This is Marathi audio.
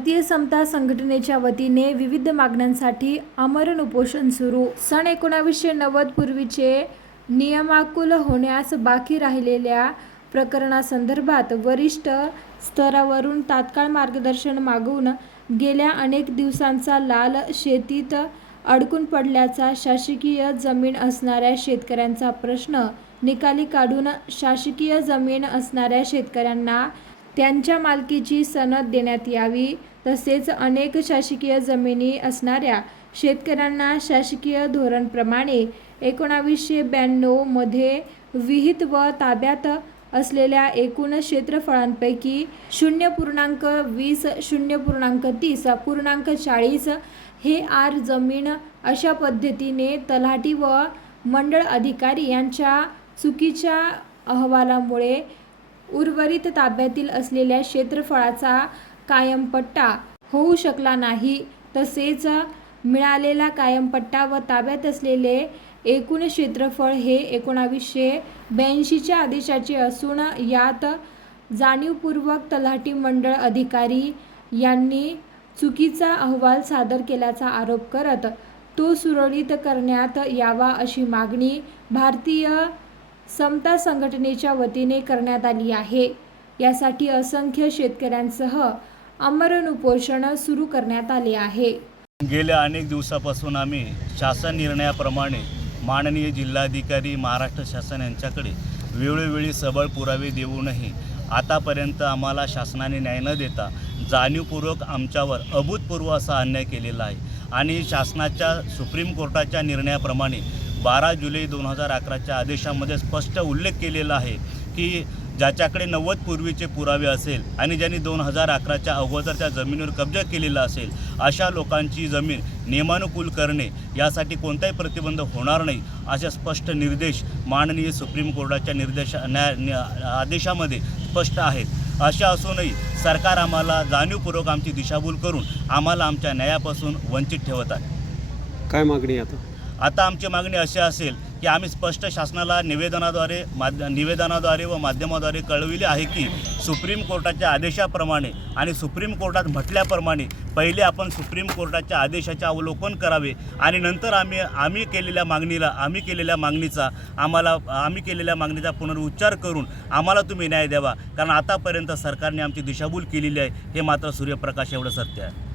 भारतीय समता संघटनेच्या वतीने विविध मागण्यांसाठी आमरण उपोषण सुरू। सन 1990 पूर्वीचे नियमाकुल होण्यास बाकी राहिलेल्या प्रकरणासंदर्भात वरिष्ठ स्तरावरून तात्काळ मार्गदर्शन मागून गेल्या अनेक दिवसांचा लाल शेतीत अडकून पडल्याचा शासकीय जमीन असणाऱ्या शेतकऱ्यांचा प्रश्न निकाली काढून शासकीय जमीन असणाऱ्या शेतकऱ्यांना त्यांच्या मालकीची सनद देण्यात यावी, तसेच अनेक शासकीय जमिनी असणाऱ्या शेतकऱ्यांना शासकीय धोरणाप्रमाणे 1992 मध्ये विहित व ताब्यात असलेल्या एकूण क्षेत्रफळांपैकी 0.20, 0.30, 0.40 हे आर जमीन अशा पद्धतीने तलाठी व मंडळ अधिकारी यांच्या चुकीच्या अहवालामुळे उर्वरित ताब्यातील असलेल्या क्षेत्रफळाचा कायम पट्टा होऊ शकला नाही। तसेच मिळालेला कायम पट्टा व ताब्यात असलेले एकूण क्षेत्रफळ हे 1982च्या आदेशाचे असून यात जाणीवपूर्वक तलाठी मंडळ अधिकारी यांनी चुकीचा अहवाल सादर केल्याचा आरोप करत तो सुरळीत करण्यात यावा अशी मागणी भारतीय समता संघटनेच्या वतीने करण्यात आली आहे। यासाठी असंख्य शेतकऱ्यांसह आमरण उपोषण सुरू करण्यात आले आहे। गेल्या अनेक दिवसापासून आम्ही शासन निर्णयाप्रमाणे माननीय जिल्हाधिकारी महाराष्ट्र शासन यांच्याकडे वेळोवेळी सबळ पुरावे देऊनही आतापर्यंत आम्हाला शासनाने न्याय न देता जाणीवपूर्वक आमच्यावर अभूतपूर्व असा अन्याय केलेला आहे। आणि शासनाच्या सुप्रीम कोर्टाच्या निर्णयाप्रमाणे 12 जुलै 2011च्या आदेशामध्ये स्पष्ट उल्लेख केलेला आहे की ज्याच्याकडे 90 पूर्वीचे पुरावे असेल आणि ज्यांनी 2011च्या अगोदरच्या जमिनीवर कब्जा केलेला असेल अशा लोकांची जमीन नियमानुकूल करणे यासाठी कोणताही प्रतिबंध होणार नाही असे स्पष्ट निर्देश माननीय सुप्रीम कोर्टाच्या आदेशामध्ये स्पष्ट आहेत। अशा असूनही सरकार आम्हाला जाणीवपूर्वक आमची दिशाभूल करून आम्हाला आमच्या न्यायापासून वंचित ठेवत आहे। काय मागणी आता आमची मागणी अशी असेल की आम्ही स्पष्ट शासनाला निवेदनाद्वारे व माध्यमाद्वारे कळविले आहे की सुप्रीम कोर्टाच्या आदेशाप्रमाणे आणि सुप्रीम कोर्टात म्हटल्याप्रमाणे पहिले आपण सुप्रीम कोर्टाच्या आदेशाचे अवलोकन करावे आणि नंतर आम्ही केलेल्या मागणीचा पुनरुच्चार करून आम्हाला तुम्ही न्याय द्यावा, कारण आतापर्यंत सरकारने आमची दिशाभूल केलेली आहे हे मात्र सूर्यप्रकाश एवढं सत्य आहे।